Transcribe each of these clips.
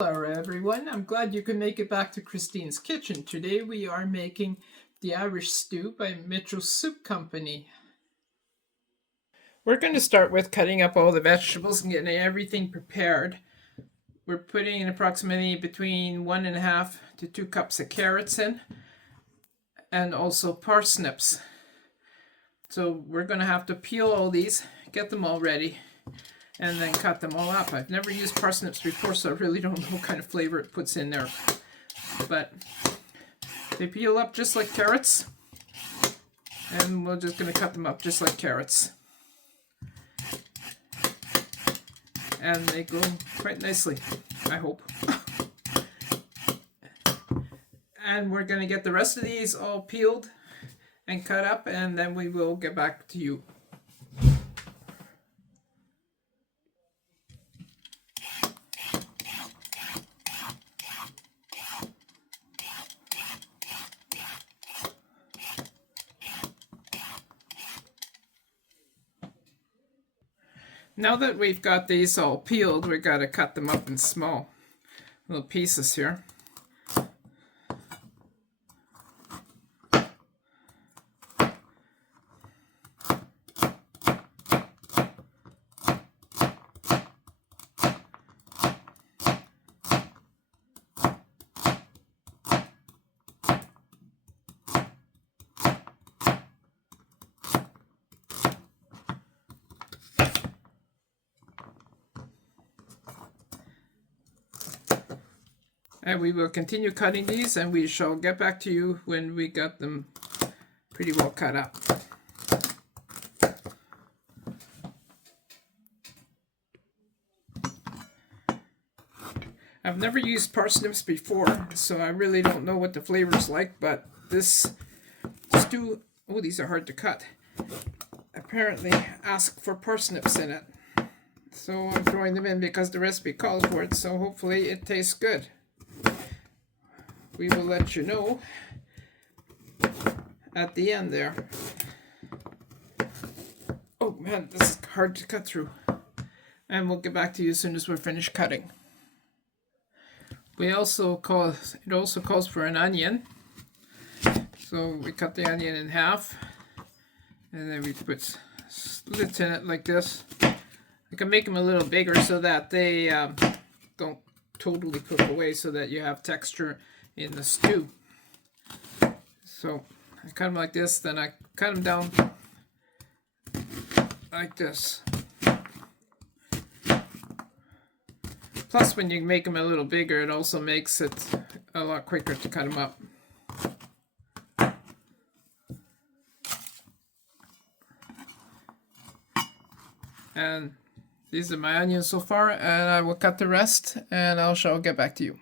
Hello everyone, I'm glad you can make it back to Christine's kitchen. Today we are making the Irish stew by Mitchel Soup Company. We're going to start with cutting up all the vegetables and getting everything prepared. We're putting in approximately between 1.5 to 2 cups of carrots in, and also parsnips. So we're going to have to peel all these, get them all ready, and then cut them all up. I've never used parsnips before, so I really don't know what kind of flavor it puts in there. But they peel up just like carrots, and we're just going to cut them up just like carrots. And they go quite nicely, I hope. And we're going to get the rest of these all peeled and cut up, and then we will get back to you. Now that we've got these all peeled, we've got to cut them up in small little pieces here. And we will continue cutting these, and we shall get back to you when we got them pretty well cut up. I've never used parsnips before, so I really don't know what the flavor is like, but this stew, oh, these are hard to cut, apparently ask for parsnips in it. So I'm throwing them in because the recipe calls for it, so hopefully it tastes good. We will let you know at the end there. Oh man, this is hard to cut through. And we'll get back to you as soon as we're finished cutting. It also calls for an onion. So we cut the onion in half, and then we put slits in it like this. I can make them a little bigger so that they don't totally cook away, so that you have texture in the stew. So I cut them like this, then I cut them down like this. Plus, when you make them a little bigger, it also makes it a lot quicker to cut them up. And these are my onions so far, and I will cut the rest, and I shall get back to you.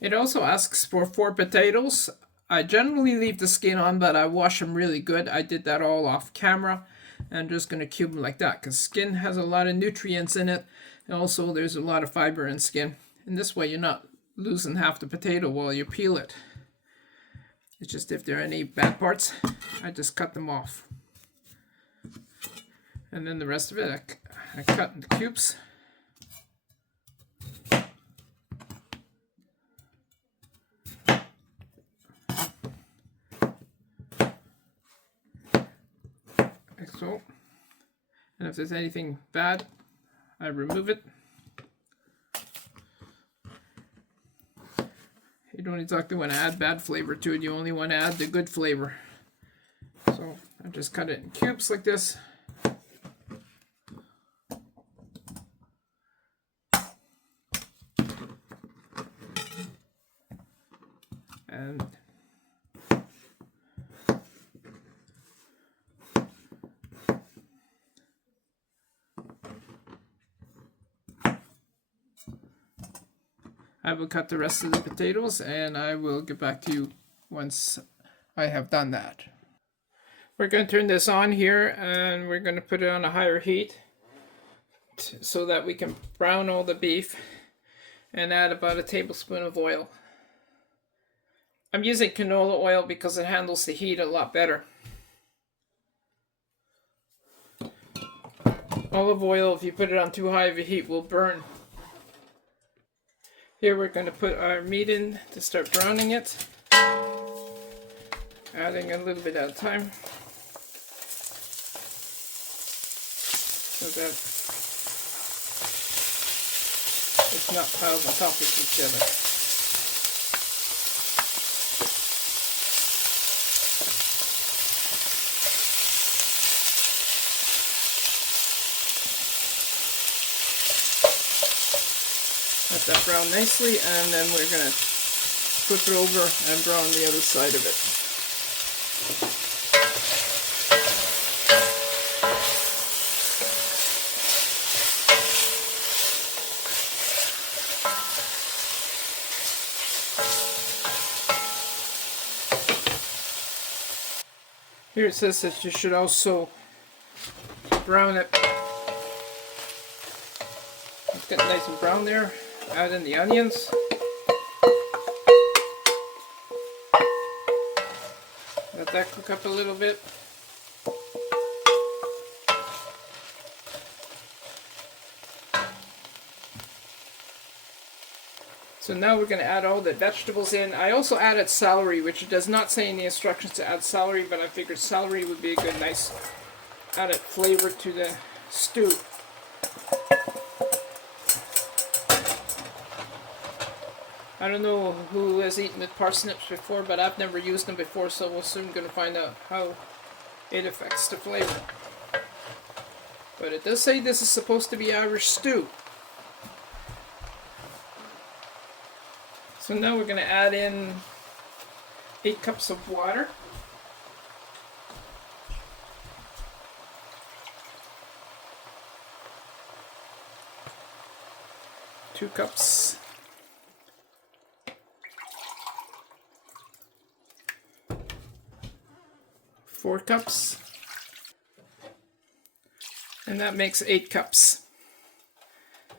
It also asks for 4 potatoes. I generally leave the skin on, but I wash them really good. I did that all off camera. I'm just going to cube them like that, because skin has a lot of nutrients in it, and also there's a lot of fiber in skin. And this way you're not losing half the potato while you peel it. It's just if there are any bad parts, I just cut them off. And then the rest of it I cut into cubes. Like so. And if there's anything bad, I remove it. You don't exactly want to add bad flavor to it, you only want to add the good flavor. So I just cut it in cubes like this. And I will cut the rest of the potatoes, and I will get back to you once I have done that. We're going to turn this on here, and we're going to put it on a higher heat so that we can brown all the beef and add about a tablespoon of oil. I'm using canola oil because it handles the heat a lot better. Olive oil, if you put it on too high of a heat, will burn. Here we're going to put our meat in to start browning it. Adding a little bit at a time. So that it's not piled on top of each other. Let that brown nicely, and then we're going to flip it over and brown the other side of it. Here it says that you should also brown it. It's getting nice and brown there. Add in the onions. Let that cook up a little bit. So now we're going to add all the vegetables in. I also added celery, which it does not say in the instructions to add celery, but I figured celery would be a good, nice added flavor to the stew. I don't know who has eaten with parsnips before, but I've never used them before, so we're soon going to find out how it affects the flavor. But it does say this is supposed to be Irish stew. So now we're going to add in 8 cups of water. Two cups. 4 cups, and that makes 8 cups.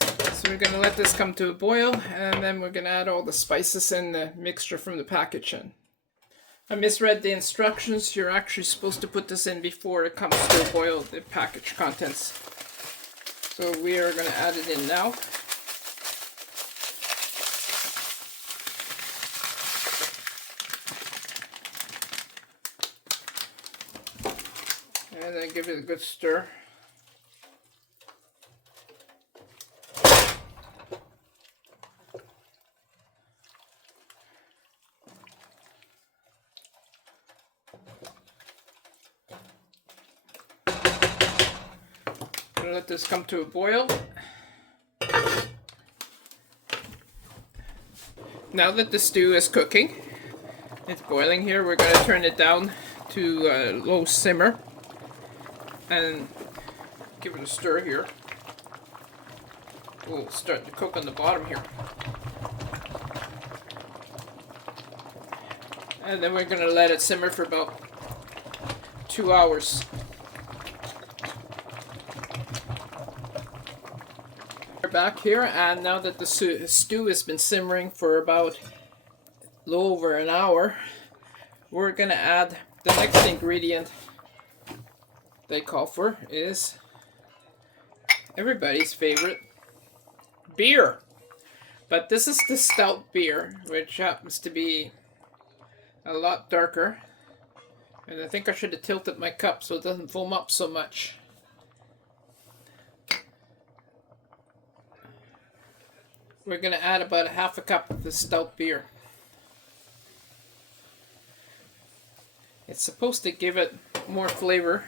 So we're going to let this come to a boil, and then we're going to add all the spices and the mixture from the package in. I misread the instructions. You're actually supposed to put this in before it comes to a boil, the package contents. So we are going to add it in now. And then give it a good stir. Gonna let this come to a boil. Now that the stew is cooking, it's boiling here, we're going to turn it down to a low simmer and give it a stir here. We'll start to cook on the bottom here. And then we're going to let it simmer for about 2 hours. We're back here, and now that the stew has been simmering for about a little over an hour, we're going to add the next ingredient they call for is everybody's favorite beer. But this is the Stout beer, which happens to be a lot darker. And I think I should have tilted my cup so it doesn't foam up so much. We're going to add about a half a cup of the Stout beer. It's supposed to give it more flavor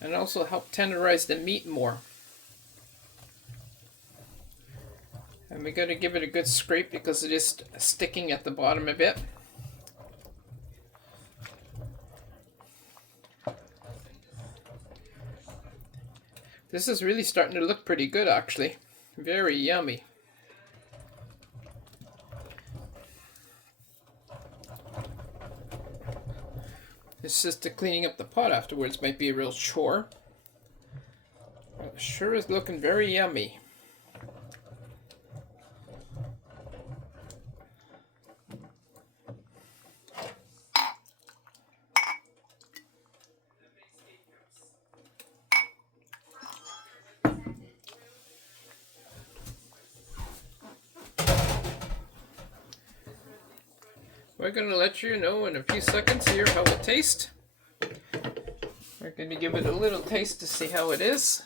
and also help tenderize the meat more. And we got to give it a good scrape because it is sticking at the bottom a bit. This is really starting to look pretty good, actually. Very yummy. It's just the cleaning up the pot afterwards might be a real chore. It sure is looking very yummy. We're going to let you know in a few seconds here how it tastes. We're going to give it a little taste to see how it is.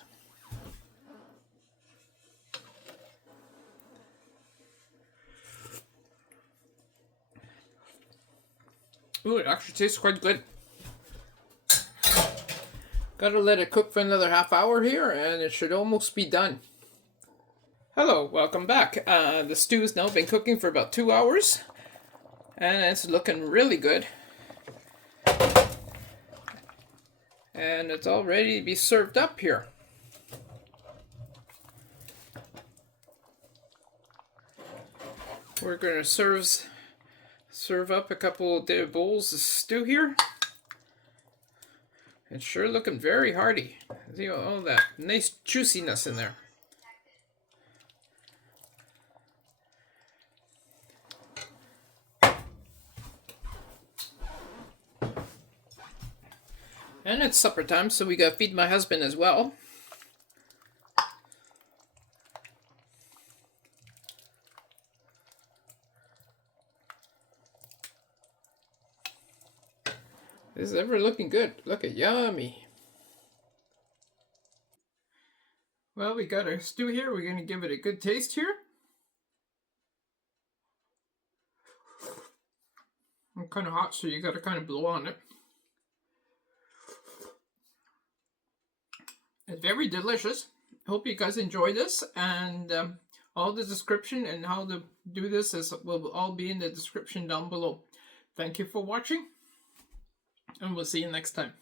Ooh, it actually tastes quite good. Gotta let it cook for another half hour here, and it should almost be done. Hello, welcome back. The stew's now been cooking for about 2 hours, and it's looking really good. And it's all ready to be served up here. We're gonna serve up a couple of bowls of stew here. It's sure looking very hearty. See all that nice juiciness in there. And it's supper time, so we gotta feed my husband as well. This is ever looking good. Look at yummy. Well, we got our stew here. We're gonna give it a good taste here. It's kind of hot, so you gotta kind of blow on it. It's very delicious. Hope you guys enjoy this, and all the description and how to do this will all be in the description down below. Thank you for watching, and we'll see you next time.